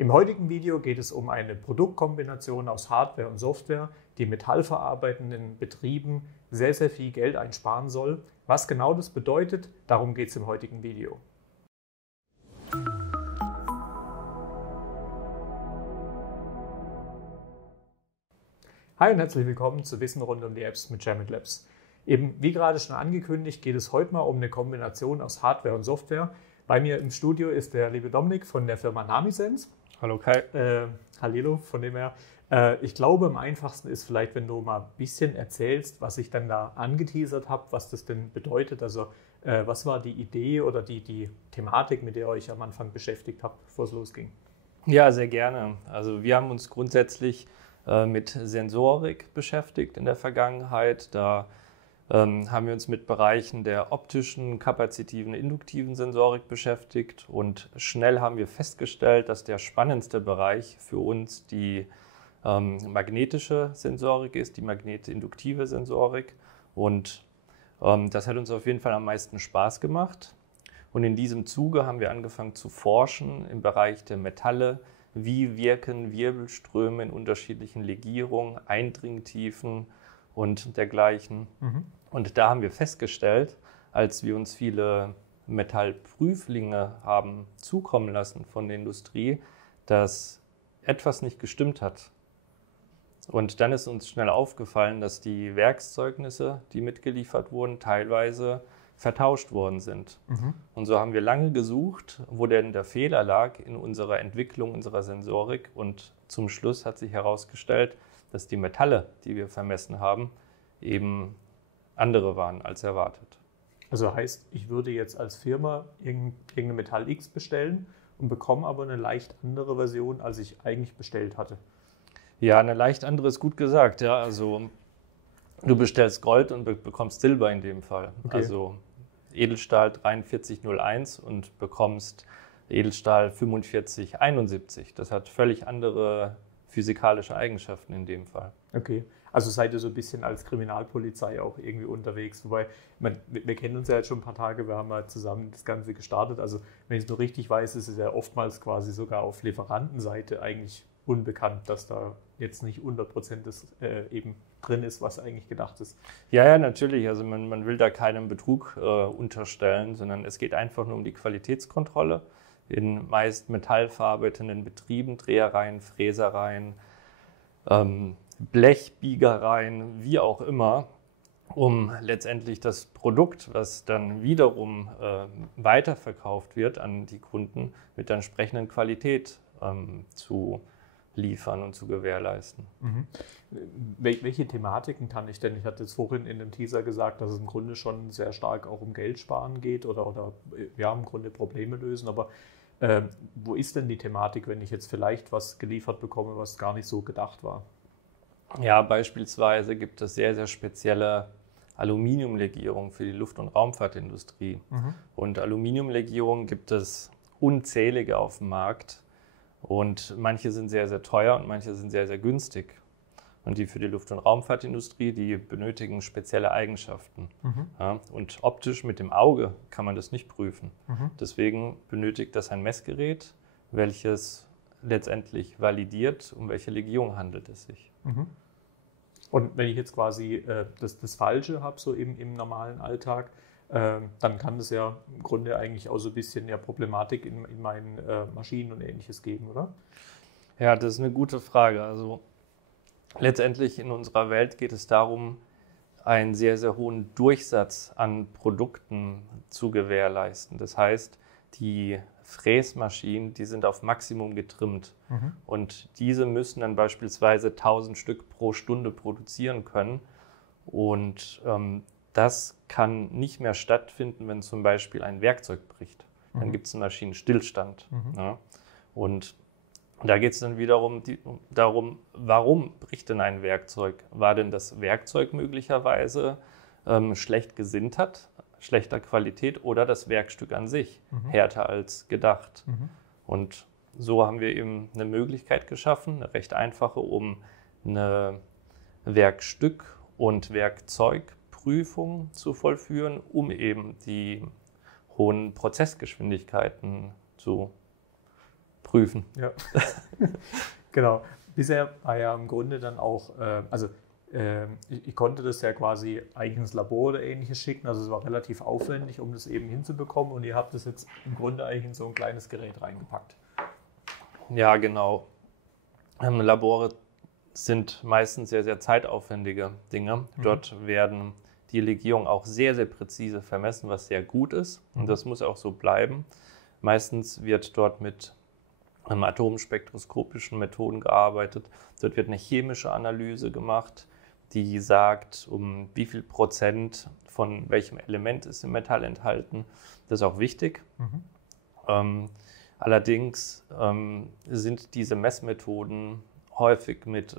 Im heutigen Video geht es um eine Produktkombination aus Hardware und Software, die metallverarbeitenden Betrieben sehr viel Geld einsparen soll. Was genau das bedeutet, darum geht es im heutigen Video. Hi und herzlich willkommen zu Wissen rund um die Apps mit Jamit Labs. Eben wie gerade schon angekündigt, geht es heute mal um eine Kombination aus Hardware und Software. Bei mir im Studio ist der liebe Dominik von der Firma Namisense. Hallo Kai. Hallihallo, von dem her. Ich glaube, am einfachsten ist vielleicht, wenn du mal ein bisschen erzählst, was ich dann da angeteasert habe, was das denn bedeutet. Also was war die Idee oder die Thematik, mit der ihr euch am Anfang beschäftigt habt, bevor es losging? Ja, sehr gerne. Also wir haben uns grundsätzlich mit Sensorik beschäftigt in der Vergangenheit. Da haben wir uns mit Bereichen der optischen, kapazitiven, induktiven Sensorik beschäftigt und schnell haben wir festgestellt, dass der spannendste Bereich für uns die magnetische Sensorik ist, die magnetinduktive Sensorik, und das hat uns auf jeden Fall am meisten Spaß gemacht. Und in diesem Zuge haben wir angefangen zu forschen im Bereich der Metalle. Wie wirken Wirbelströme in unterschiedlichen Legierungen, Eindringtiefen und dergleichen. Und da haben wir festgestellt, als wir uns viele Metallprüflinge haben zukommen lassen von der Industrie, dass etwas nicht gestimmt hat. Und dann ist uns schnell aufgefallen, dass die Werkszeugnisse, die mitgeliefert wurden, teilweise vertauscht worden sind. Und so haben wir lange gesucht, wo denn der Fehler lag in unserer Entwicklung, unserer Sensorik. Und zum Schluss hat sich herausgestellt, dass die Metalle, die wir vermessen haben, eben andere waren als erwartet. Also heißt, ich würde jetzt als Firma irgendeine Metall X bestellen und bekomme aber eine leicht andere Version, als ich eigentlich bestellt hatte. Ja, eine leicht andere ist gut gesagt. Ja, also du bestellst Gold und bekommst Silber in dem Fall. Okay. Also Edelstahl 4301 und bekommst Edelstahl 4571. Das hat völlig andere physikalische Eigenschaften in dem Fall. Okay, also seid ihr so ein bisschen als Kriminalpolizei auch irgendwie unterwegs, wobei, wir kennen uns ja jetzt schon ein paar Tage, wir haben ja zusammen das Ganze gestartet, also wenn ich es nur richtig weiß, ist es ja oftmals quasi sogar auf Lieferantenseite eigentlich unbekannt, dass da jetzt nicht 100% das eben drin ist, was eigentlich gedacht ist. Ja, natürlich, also man will da keinem Betrug unterstellen, sondern es geht einfach nur um die Qualitätskontrolle in meist metallverarbeitenden Betrieben, Drehereien, Fräsereien, Blechbiegereien, wie auch immer, um letztendlich das Produkt, was dann wiederum weiterverkauft wird an die Kunden, mit der entsprechenden Qualität zu liefern und zu gewährleisten. Welche Thematiken kann ich denn? Ich hatte jetzt vorhin in dem Teaser gesagt, dass es im Grunde schon sehr stark auch um Geld sparen geht oder ja, im Grunde Probleme lösen, aber wo ist denn die Thematik, wenn ich jetzt vielleicht was geliefert bekomme, was gar nicht so gedacht war? Ja, beispielsweise gibt es sehr spezielle Aluminiumlegierungen für die Luft- und Raumfahrtindustrie. Und Aluminiumlegierungen gibt es unzählige auf dem Markt. Und manche sind sehr teuer und manche sind sehr günstig. Und die für die Luft- und Raumfahrtindustrie, die benötigen spezielle Eigenschaften. Ja, und optisch mit dem Auge kann man das nicht prüfen. Deswegen benötigt das ein Messgerät, welches letztendlich validiert, um welche Legierung handelt es sich. Und wenn ich jetzt quasi das Falsche habe, so im normalen Alltag, dann kann es ja im Grunde eigentlich auch so ein bisschen Problematik in meinen Maschinen und Ähnliches geben, oder? Ja, das ist eine gute Frage. Also letztendlich in unserer Welt geht es darum, einen sehr hohen Durchsatz an Produkten zu gewährleisten. Das heißt, die Fräsmaschinen, die sind auf Maximum getrimmt. Und diese müssen dann beispielsweise 1000 Stück pro Stunde produzieren können. Und das kann nicht mehr stattfinden, wenn zum Beispiel ein Werkzeug bricht. Dann gibt es einen Maschinenstillstand. Ja. Und da geht es dann wiederum darum, warum bricht denn ein Werkzeug? War denn das Werkzeug möglicherweise schlecht gesintert, schlechter Qualität, oder das Werkstück an sich härter als gedacht? Und so haben wir eben eine Möglichkeit geschaffen, eine recht einfache, um eine Werkstück- und Werkzeugprüfung zu vollführen, um eben die hohen Prozessgeschwindigkeiten zu prüfen. Ja, genau. Bisher war ja im Grunde dann auch, ich konnte das ja quasi eigentlich ins Labor oder ähnliches schicken, also es war relativ aufwendig, um das eben hinzubekommen und ihr habt das jetzt im Grunde eigentlich in so ein kleines Gerät reingepackt. Ja, genau. Labore sind meistens sehr, sehr zeitaufwendige Dinge. Dort werden die Legierungen auch sehr, sehr präzise vermessen, was sehr gut ist und das muss auch so bleiben. Meistens wird dort mit atomspektroskopischen Methoden gearbeitet. Dort wird eine chemische Analyse gemacht, die sagt, um wie viel Prozent von welchem Element ist im Metall enthalten. Das ist auch wichtig. Allerdings sind diese Messmethoden häufig mit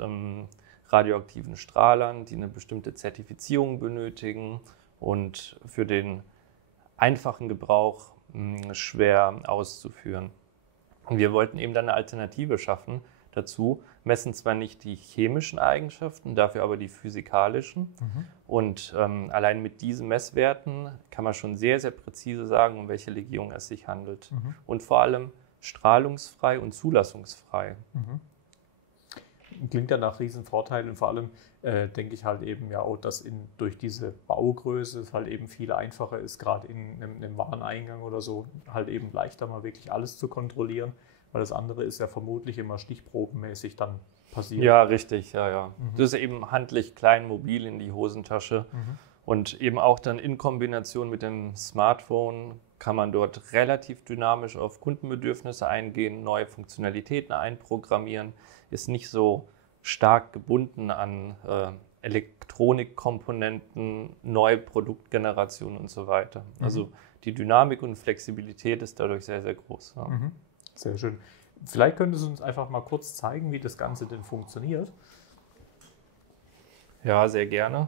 radioaktiven Strahlern, die eine bestimmte Zertifizierung benötigen und für den einfachen Gebrauch schwer auszuführen. Und wir wollten eben dann eine Alternative schaffen dazu, messen zwar nicht die chemischen Eigenschaften, dafür aber die physikalischen. Und allein mit diesen Messwerten kann man schon sehr, sehr präzise sagen, um welche Legierung es sich handelt. Und vor allem strahlungsfrei und zulassungsfrei. Klingt ja nach Riesenvorteilen und vor allem denke ich halt eben ja auch, dass durch diese Baugröße es halt eben viel einfacher ist, gerade in einem Wareneingang oder so, halt eben leichter mal wirklich alles zu kontrollieren, weil das andere ist ja vermutlich immer stichprobenmäßig dann passiert. Ja, richtig, ja. Das ist eben handlich klein, mobil in die Hosentasche und eben auch dann in Kombination mit dem Smartphone kann man dort relativ dynamisch auf Kundenbedürfnisse eingehen, neue Funktionalitäten einprogrammieren, ist nicht so stark gebunden an Elektronikkomponenten, neue Produktgenerationen und so weiter. Also die Dynamik und Flexibilität ist dadurch sehr, sehr groß. Ja. Sehr schön. Vielleicht könntest du uns einfach mal kurz zeigen, wie das Ganze denn funktioniert. Ja, sehr gerne.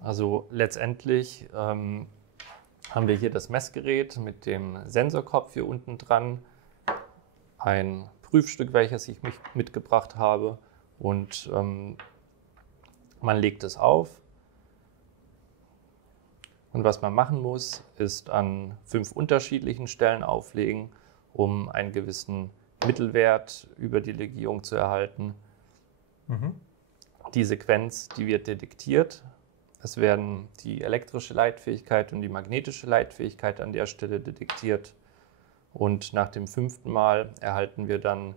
Also letztendlich haben wir hier das Messgerät mit dem Sensorkopf hier unten dran, ein Prüfstück, welches ich mitgebracht habe und man legt es auf und was man machen muss, ist an 5 unterschiedlichen Stellen auflegen, um einen gewissen Mittelwert über die Legierung zu erhalten. Die Sequenz, die wird detektiert. Es werden die elektrische Leitfähigkeit und die magnetische Leitfähigkeit an der Stelle detektiert. Und nach dem 5. Mal erhalten wir dann,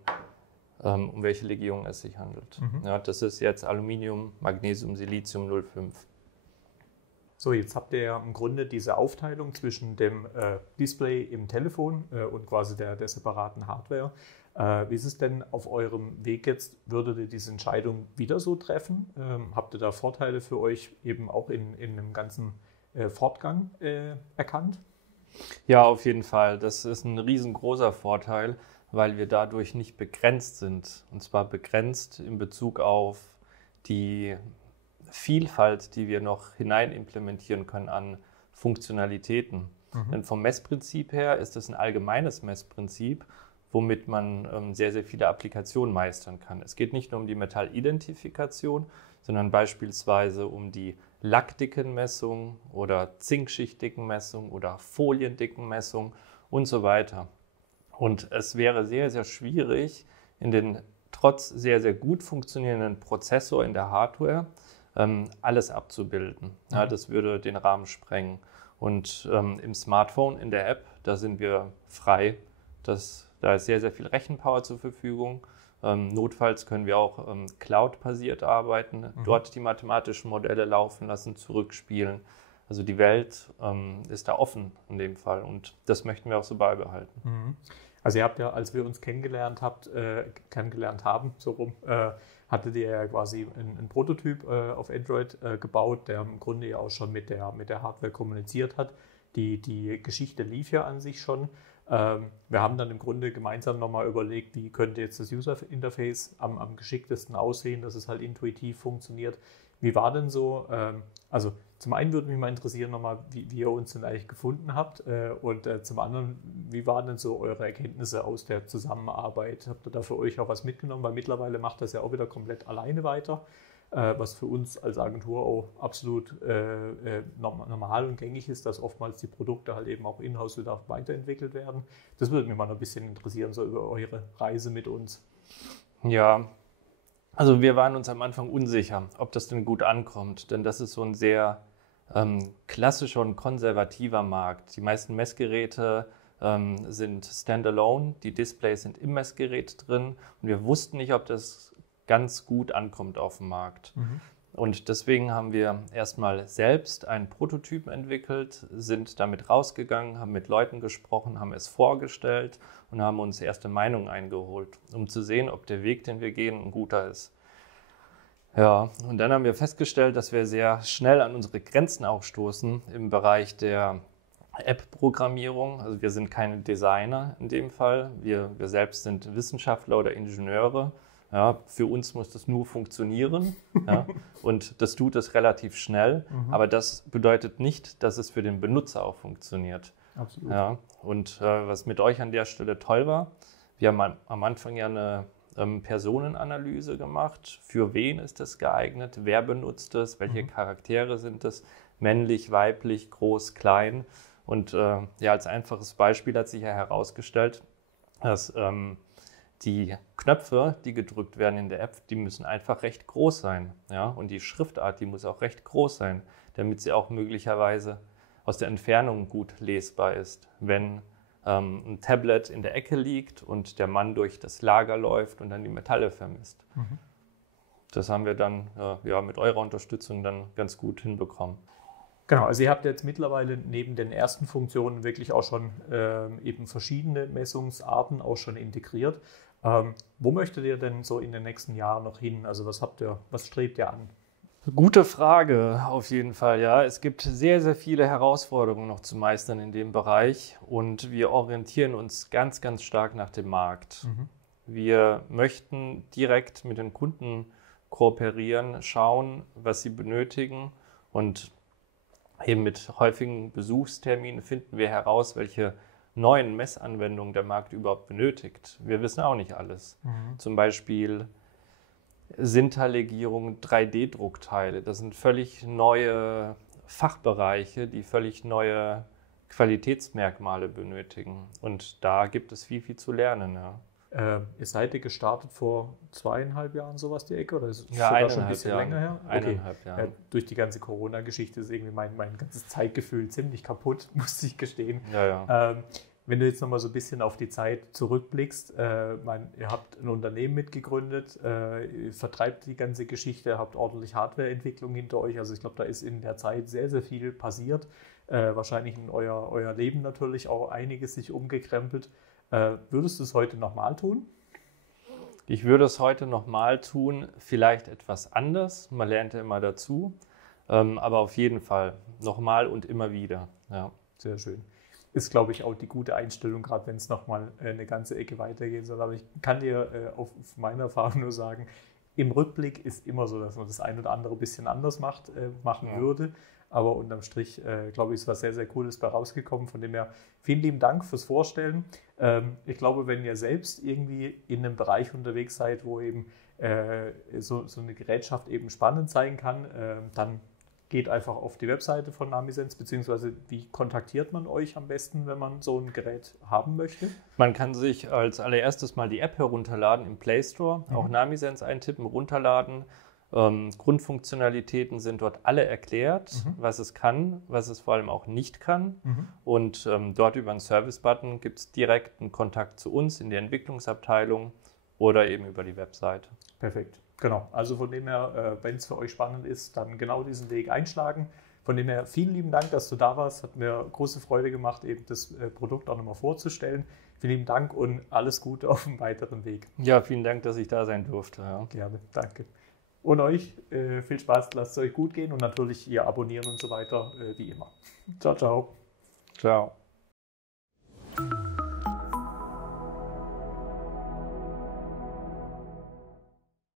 um welche Legierung es sich handelt. Ja, das ist jetzt Aluminium, Magnesium, Silizium 05. So, jetzt habt ihr ja im Grunde diese Aufteilung zwischen dem Display im Telefon und quasi der separaten Hardware. Wie ist es denn auf eurem Weg jetzt? Würdet ihr diese Entscheidung wieder so treffen? Habt ihr da Vorteile für euch eben auch in einem ganzen Fortgang erkannt? Ja, auf jeden Fall. Das ist ein riesengroßer Vorteil, weil wir dadurch nicht begrenzt sind. Und zwar begrenzt in Bezug auf die Vielfalt, die wir noch hinein implementieren können an Funktionalitäten. Denn vom Messprinzip her ist es ein allgemeines Messprinzip, womit man sehr, sehr viele Applikationen meistern kann. Es geht nicht nur um die Metallidentifikation, sondern beispielsweise um die Lackdickenmessung oder Zinkschichtdickenmessung oder Foliendickenmessung und so weiter. Und es wäre sehr, sehr schwierig, in den trotz sehr, sehr gut funktionierenden Prozessor in der Hardware alles abzubilden. Ja, das würde den Rahmen sprengen. Und im Smartphone, in der App, da sind wir frei. Da ist sehr, sehr viel Rechenpower zur Verfügung. Notfalls können wir auch Cloud-basiert arbeiten, dort die mathematischen Modelle laufen lassen, zurückspielen. Also die Welt ist da offen in dem Fall und das möchten wir auch so beibehalten. Also ihr habt ja, als wir uns kennengelernt haben, so rum, hattet ihr ja quasi einen Prototyp auf Android gebaut, der im Grunde ja auch schon mit der Hardware kommuniziert hat. Die Geschichte lief ja an sich schon. Wir haben dann im Grunde gemeinsam nochmal überlegt, wie könnte jetzt das User-Interface am geschicktesten aussehen, dass es halt intuitiv funktioniert. Wie war denn so, also zum einen würde mich mal interessieren nochmal, wie ihr uns denn eigentlich gefunden habt und zum anderen, wie waren denn so eure Erkenntnisse aus der Zusammenarbeit? Habt ihr da für euch auch was mitgenommen? Weil mittlerweile macht das ja auch wieder komplett alleine weiter. was für uns als Agentur auch absolut normal und gängig ist, dass oftmals die Produkte halt eben auch in-house wieder weiterentwickelt werden. Das würde mich mal noch ein bisschen interessieren, so über eure Reise mit uns. Ja, also wir waren uns am Anfang unsicher, ob das denn gut ankommt, denn das ist so ein sehr klassischer und konservativer Markt. Die meisten Messgeräte sind standalone, die Displays sind im Messgerät drin und wir wussten nicht, ob das ganz gut ankommt auf dem Markt. Und deswegen haben wir erstmal selbst einen Prototypen entwickelt, sind damit rausgegangen, haben mit Leuten gesprochen, haben es vorgestellt und haben uns erste Meinungen eingeholt, um zu sehen, ob der Weg, den wir gehen, ein guter ist. Ja, und dann haben wir festgestellt, dass wir sehr schnell an unsere Grenzen auch stoßen im Bereich der App-Programmierung. Also wir sind keine Designer in dem Fall. Wir selbst sind Wissenschaftler oder Ingenieure. Ja, für uns muss das nur funktionieren. Ja, und das tut es relativ schnell. Aber das bedeutet nicht, dass es für den Benutzer auch funktioniert. Absolut. Ja, und was mit euch an der Stelle toll war, wir haben am Anfang ja eine Personenanalyse gemacht. Für wen ist es geeignet? Wer benutzt es? Welche Charaktere sind es? Männlich, weiblich, groß, klein? Und ja, als einfaches Beispiel hat sich ja herausgestellt, dass die Knöpfe, die gedrückt werden in der App, die müssen einfach recht groß sein. Ja? Und die Schriftart, die muss auch recht groß sein, damit sie auch möglicherweise aus der Entfernung gut lesbar ist. Wenn ein Tablet in der Ecke liegt und der Mann durch das Lager läuft und dann die Metalle vermisst. Das haben wir dann ja, mit eurer Unterstützung dann ganz gut hinbekommen. Genau, also ihr habt jetzt mittlerweile neben den ersten Funktionen wirklich auch schon eben verschiedene Messungsarten auch schon integriert. Wo möchtet ihr denn so in den nächsten Jahren noch hin? Also was strebt ihr an? Gute Frage, auf jeden Fall, ja. Es gibt sehr, sehr viele Herausforderungen noch zu meistern in dem Bereich und wir orientieren uns ganz, ganz stark nach dem Markt. Wir möchten direkt mit den Kunden kooperieren, schauen, was sie benötigen und eben mit häufigen Besuchsterminen finden wir heraus, welche neuen Messanwendungen der Markt überhaupt benötigt. Wir wissen auch nicht alles. Zum Beispiel Sinterlegierung, 3D-Druckteile. Das sind völlig neue Fachbereiche, die völlig neue Qualitätsmerkmale benötigen. Und da gibt es viel, viel zu lernen. Ja. Ihr seid ihr gestartet vor 2,5 Jahren sowas die Ecke oder ist es Ja, sogar schon ein bisschen länger her? Okay. 1,5 Jahre. Durch die ganze Corona-Geschichte ist irgendwie mein ganzes Zeitgefühl ziemlich kaputt, muss ich gestehen. Ja. Wenn du jetzt nochmal so ein bisschen auf die Zeit zurückblickst, ihr habt ein Unternehmen mitgegründet, ihr vertreibt die ganze Geschichte, habt ordentlich Hardwareentwicklung hinter euch. Also ich glaube, da ist in der Zeit sehr, sehr viel passiert. Wahrscheinlich in euer Leben natürlich auch einiges sich umgekrempelt. Würdest du es heute nochmal tun? Ich würde es heute nochmal tun, vielleicht etwas anders. Man lernt ja immer dazu, aber auf jeden Fall nochmal und immer wieder. Ja. Sehr schön. Ist, glaube ich, auch die gute Einstellung, gerade wenn es nochmal eine ganze Ecke weitergehen soll. Aber ich kann dir auf meine Erfahrung nur sagen, im Rückblick ist immer so, dass man das ein oder andere ein bisschen anders machen würde. Aber unterm Strich, glaube ich, ist was sehr, sehr Cooles bei rausgekommen. Von dem her, vielen lieben Dank fürs Vorstellen. Ich glaube, wenn ihr selbst irgendwie in einem Bereich unterwegs seid, wo eben so eine Gerätschaft eben spannend sein kann, dann geht einfach auf die Webseite von Namisense, beziehungsweise wie kontaktiert man euch am besten, wenn man so ein Gerät haben möchte? Man kann sich als allererstes mal die App herunterladen im Play Store, auch Namisense eintippen, runterladen. Grundfunktionalitäten sind dort alle erklärt, was es kann, was es vor allem auch nicht kann. Und dort über einen Service-Button gibt es direkten Kontakt zu uns in die Entwicklungsabteilung oder eben über die Webseite. Perfekt. Genau, also von dem her, wenn es für euch spannend ist, dann genau diesen Weg einschlagen. Von dem her, vielen lieben Dank, dass du da warst. Hat mir große Freude gemacht, eben das Produkt auch nochmal vorzustellen. Vielen lieben Dank und alles Gute auf dem weiteren Weg. Ja, vielen Dank, dass ich da sein durfte. Ja. Gerne, danke. Und euch viel Spaß, lasst es euch gut gehen und natürlich ihr abonnieren und so weiter, wie immer. Ciao, ciao. Ciao.